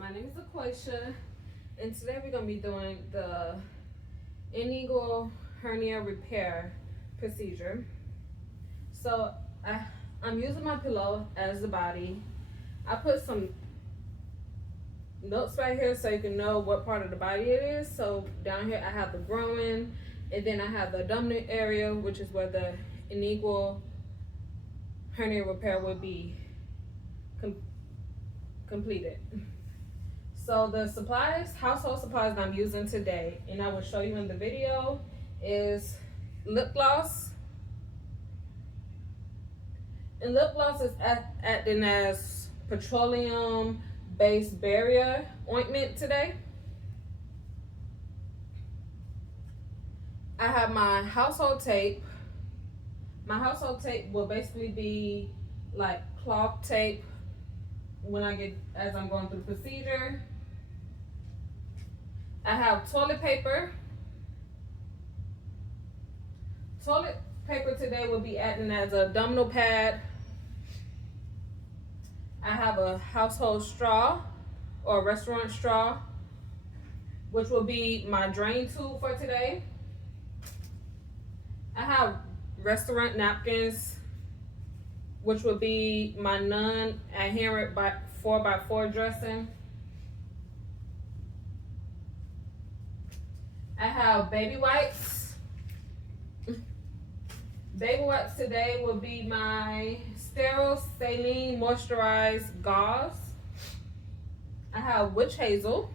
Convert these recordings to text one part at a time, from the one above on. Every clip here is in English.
My name is Aquatia, and today we're going to be doing the inguinal hernia repair procedure. So I'm using my pillow as the body. I put some notes right here so you can know what part of the body it is. So down here I have the groin, and then I have the abdominal area, which is where the inguinal hernia repair would be completed. So the supplies, household supplies that I'm using today, and I will show you in the video, is lip gloss. And lip gloss is acting as petroleum-based barrier ointment today. I have my household tape. My household tape will basically be like cloth tape as I'm going through the procedure. I have toilet paper. Toilet paper today will be acting as an abdominal pad. I have a household straw or restaurant straw, which will be my drain tube for today. I have restaurant napkins, which will be my non-adherent 4x4 dressing. I have baby wipes. Baby wipes today will be my sterile saline moisturized gauze. I have witch hazel.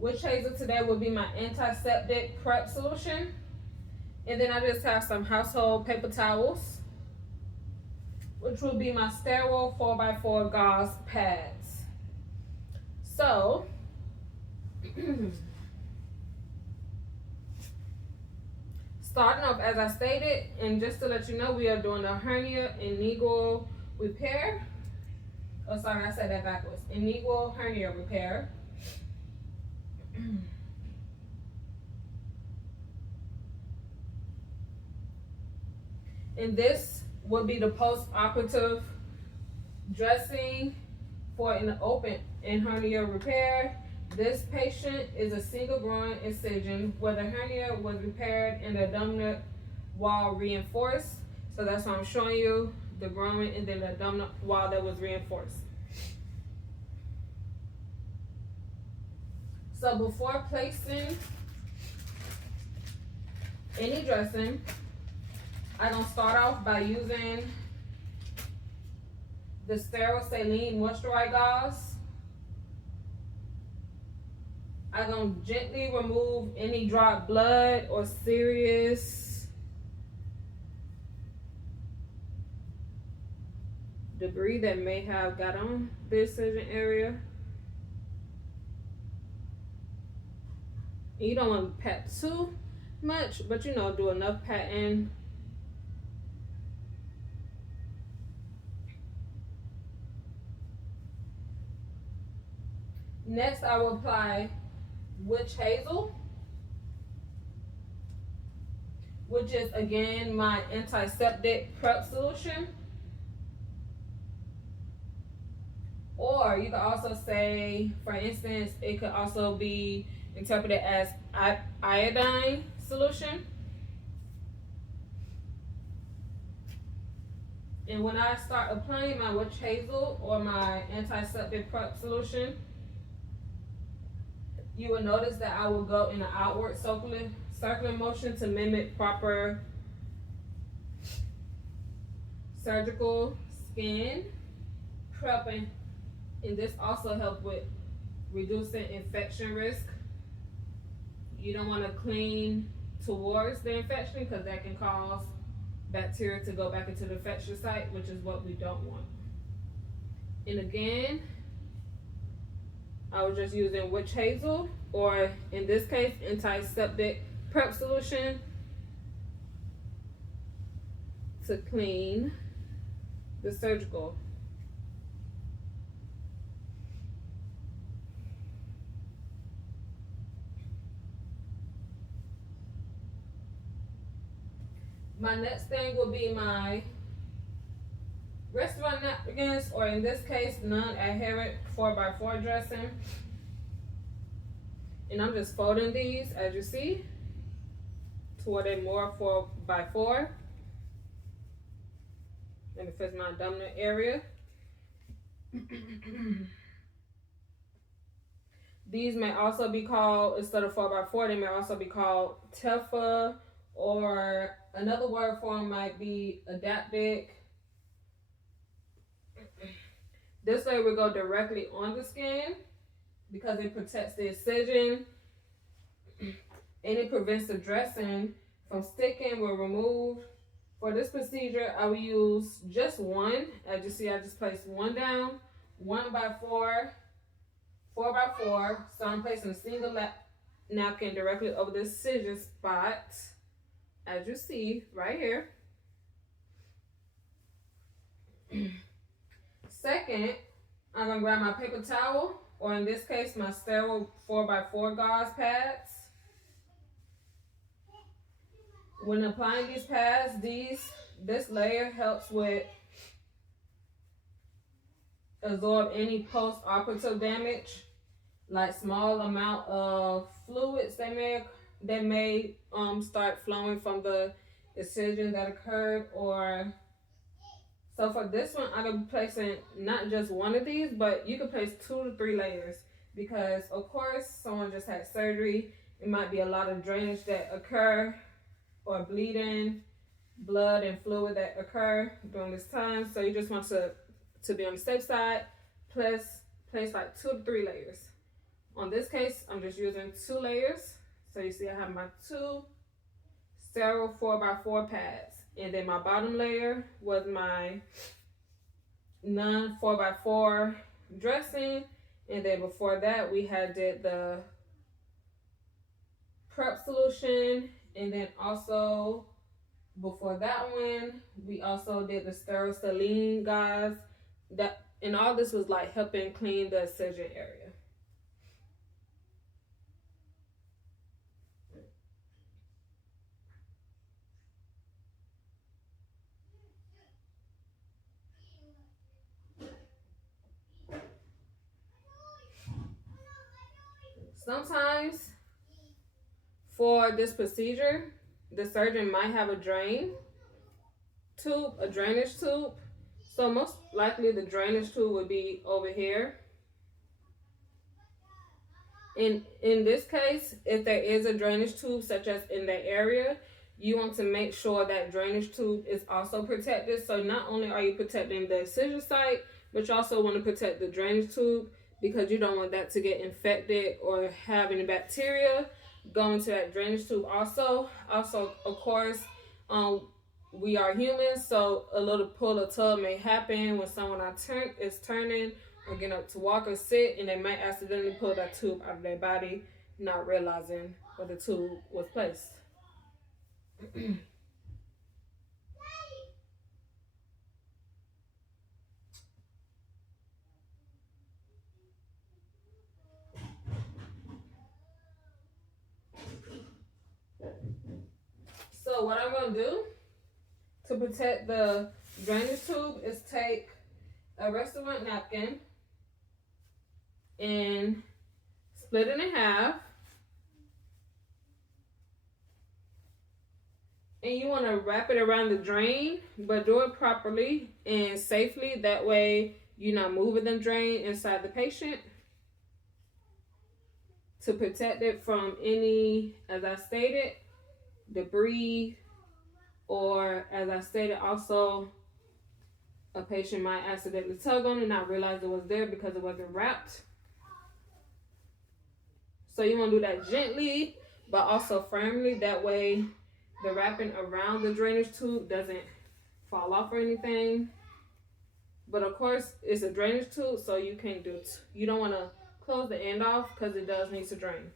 Witch hazel today will be my antiseptic prep solution. And then I just have some household paper towels, which will be my sterile 4x4 gauze pads. So, starting off, as I stated, and just to let you know, we are doing a hernia inguinal repair. Oh, sorry, I said that backwards. Inguinal hernia repair. And this will be the post-operative dressing for an open hernia repair. This patient is a single groin incision where the hernia was repaired and the abdominal wall reinforced. So that's why I'm showing you the groin and then the abdominal wall that was reinforced. So before placing any dressing, I'm going to start off by using the sterile saline moisturized gauze. I'm going to gently remove any dropped blood or serious debris that may have got on the incision area. You don't want to pat too much, but do enough patting. Next, I will apply witch hazel, which is again my antiseptic prep solution. Or you can also say, for instance, it could also be interpreted as iodine solution. And when I start applying my witch hazel or my antiseptic prep solution, you will notice that I will go in an outward circular motion to mimic proper surgical skin prepping. And this also helps with reducing infection risk. You don't want to clean towards the infection because that can cause bacteria to go back into the infection site, which is what we don't want. And again, I was just using witch hazel, or in this case, antiseptic prep solution to clean the surgical. My next thing will be my restaurant napkins, or in this case, non-adherent 4x4 dressing. And I'm just folding these, as you see, toward a more 4x4. And it fits my abdominal area. These may also be called, instead of 4x4, they may also be called tefa, or another word for them might be adaptic. This way we go directly on the skin because it protects the incision and it prevents the dressing from sticking when removed. For this procedure, I will use just one. As you see, I just placed one down, 1x4, 4x4. So I'm placing a single napkin directly over the incision spot, as you see right here. Second, I'm gonna grab my paper towel, or in this case, my sterile 4x4 gauze pads. When applying these pads, this layer helps with absorb any post-operative damage, like small amount of fluids that may start flowing from the incision that occurred. Or so for this one, I'm gonna be placing not just one of these, but you can place 2 to 3 layers, because of course someone just had surgery. It might be a lot of drainage that occur, or bleeding, blood and fluid that occur during this time. So you just want to be on the safe side, place like 2 to 3 layers. On this case, I'm just using 2 layers. So you see I have my 2 sterile 4x4 pads. And then my bottom layer was my non 4x4 dressing. And then before that, we had did the prep solution. And then also before that one, we also did the sterile saline gauze. And all this was like helping clean the incision area. Sometimes for this procedure, the surgeon might have a drainage tube. So most likely the drainage tube would be over here. In this case, if there is a drainage tube, such as in that area, you want to make sure that drainage tube is also protected. So not only are you protecting the incision site, but you also want to protect the drainage tube, because you don't want that to get infected or have any bacteria go into that drainage tube. Also, of course, we are humans, so a little pull or tug may happen when someone is turning or getting up to walk or sit, and they might accidentally pull that tube out of their body, not realizing where the tube was placed. So what I'm going to do to protect the drainage tube is take a restaurant napkin and split it in half. And you want to wrap it around the drain, but do it properly and safely. That way you're not moving the drain inside the patient, to protect it from any, as I stated, debris, or as I stated also, a patient might accidentally tug on it and not realize it was there because it wasn't wrapped. So you want to do that gently but also firmly. That way the wrapping around the drainage tube doesn't fall off or anything. But of course it's a drainage tube, so you can't you don't want to close the end off, because it does need to drain.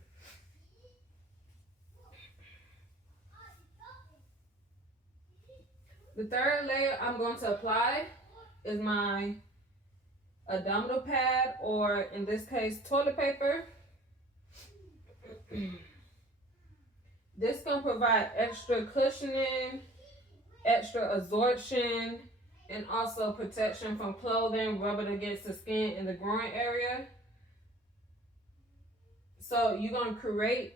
The third layer I'm going to apply is my abdominal pad, or in this case, toilet paper. This is going to provide extra cushioning, extra absorption, and also protection from clothing, rub it against the skin in the groin area. So you're going to create,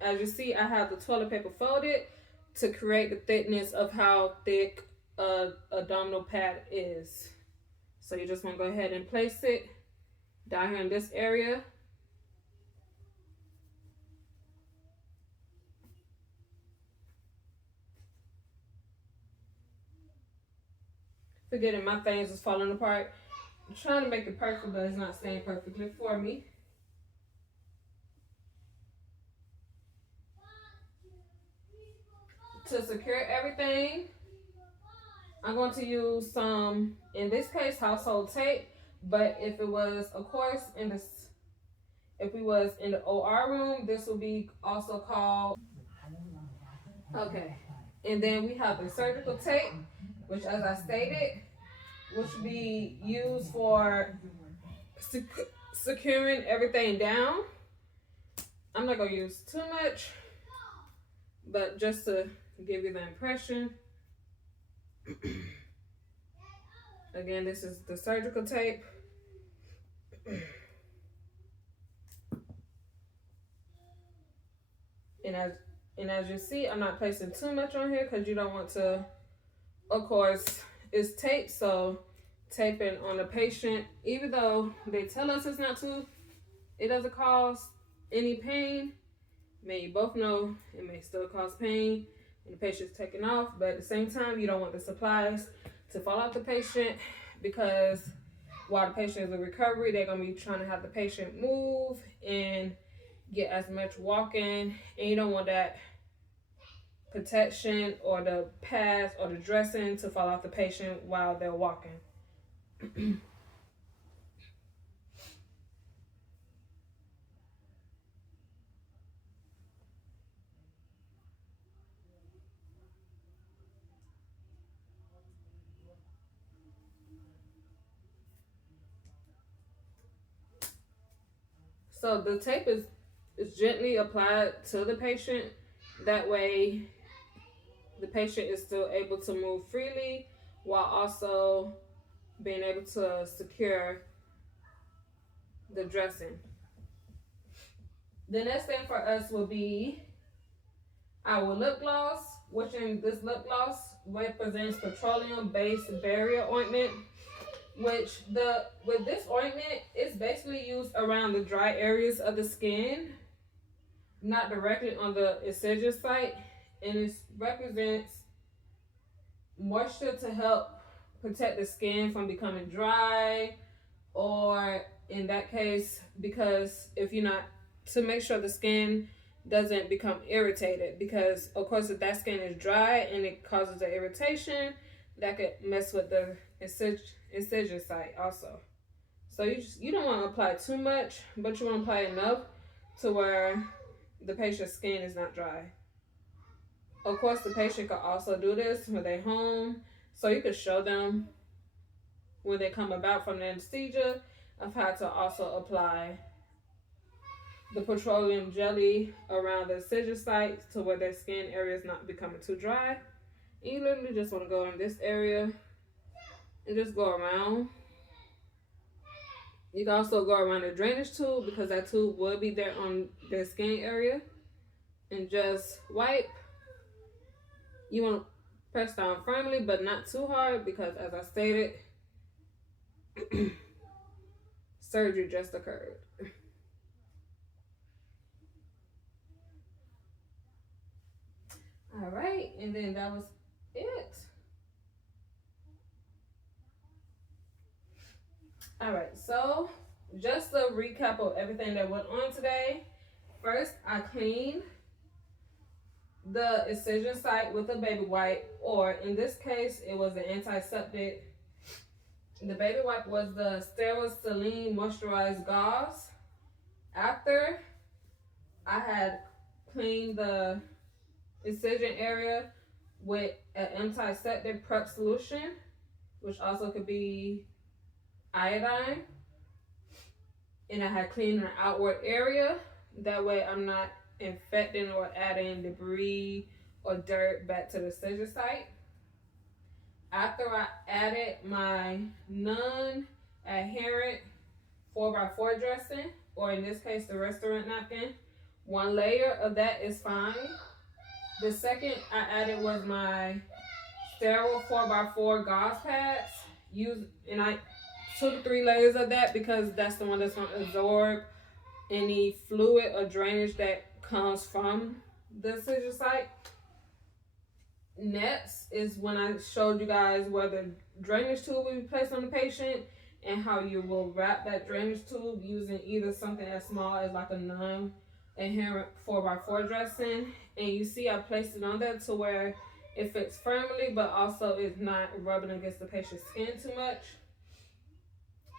as you see, I have the toilet paper folded to create the thickness of how thick a abdominal pad is. So you just want to go ahead and place it down here in this area. Forgetting my things is falling apart. I'm trying to make it perfect, but it's not staying perfectly for me. To secure everything, I'm going to use some, in this case, household tape. But if it was, of course, if we was in the OR room, this will be also called, okay. And then we have the surgical tape, which, as I stated, which will be used for securing everything down. I'm not going to use too much, but just to give you the impression. Again, this is the surgical tape. And as you see, I'm not placing too much on here because you don't want to, of course, it's tape, so taping on the patient, even though they tell us it's not to, it doesn't cause any pain. Man, you both know it may still cause pain when the patient's taken off, but at the same time, you don't want the supplies to fall off the patient, because while the patient is in recovery, they're going to be trying to have the patient move and get as much walking, and you don't want that protection or the pads or the dressing to fall off the patient while they're walking. So the tape is gently applied to the patient. That way the patient is still able to move freely while also being able to secure the dressing. The next thing for us will be our lip gloss, which in this lip gloss represents petroleum-based barrier ointment, which with this ointment, it's basically used around the dry areas of the skin, not directly on the incision site, and it represents moisture to help protect the skin from becoming dry, or in that case, because if you're not, to make sure the skin doesn't become irritated, because of course if that skin is dry and it causes the irritation, that could mess with the incision site also. So you don't want to apply too much, but you want to apply enough to where the patient's skin is not dry. Of course, the patient could also do this when they're home, so you could show them when they come about from the anesthesia of how to also apply the petroleum jelly around the incision site to where their skin area is not becoming too dry. And you literally just want to go in this area and just go around. You can also go around the drainage tube, because that tube will be there on their skin area, and just wipe. You want to press down firmly, but not too hard, because as I stated, surgery just occurred. All right, and then that was it. All right, so just a recap of everything that went on today. First, I cleaned the incision site with a baby wipe, or in this case, it was an antiseptic. The baby wipe was the sterile saline moisturized gauze. After I had cleaned the incision area with an antiseptic prep solution, which also could be iodine, and I had cleaned the outward area. That way I'm not infecting or adding debris or dirt back to the incision site. after I added my non-adherent 4x4 dressing, or in this case the restaurant napkin, one layer of that is fine. The second I added was my sterile 4x4 gauze pads. And I 2 to 3 layers of that because that's the one that's going to absorb any fluid or drainage that comes from the incision site. Next is when I showed you guys where the drainage tube will be placed on the patient and how you will wrap that drainage tube using either something as small as like a non-adherent 4x4 dressing. And you see I placed it on there to where it fits firmly, but also it's not rubbing against the patient's skin too much.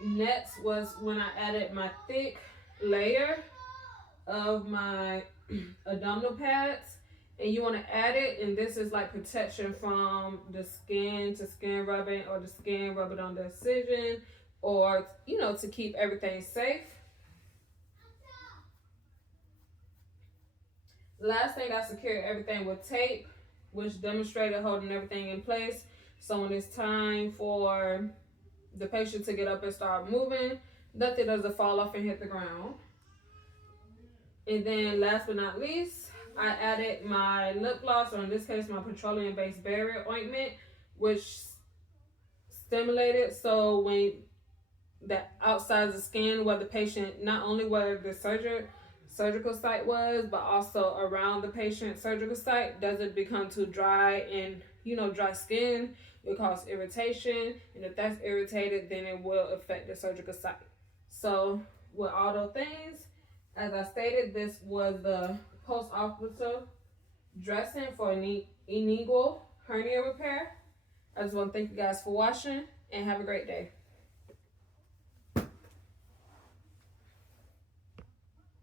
Next was when I added my thick layer of my abdominal pads, and you want to add it, and this is like protection from the skin to skin rubbing, or the skin rubbing on the incision, or to keep everything safe. Last thing, I secured everything with tape, which demonstrated holding everything in place. So when it's time for the patient to get up and start moving, nothing doesn't fall off and hit the ground. And then last but not least, I added my lip gloss, or in this case my petroleum-based barrier ointment, which stimulated so when the outside of the skin where the patient, not only where the surgical site was, but also around the patient's surgical site, doesn't become too dry. And dry skin will cause irritation, and if that's irritated, then it will affect the surgical site. So with all those things, as I stated, this was the post-operative dressing for inguinal hernia repair. I just want to thank you guys for watching, and have a great day.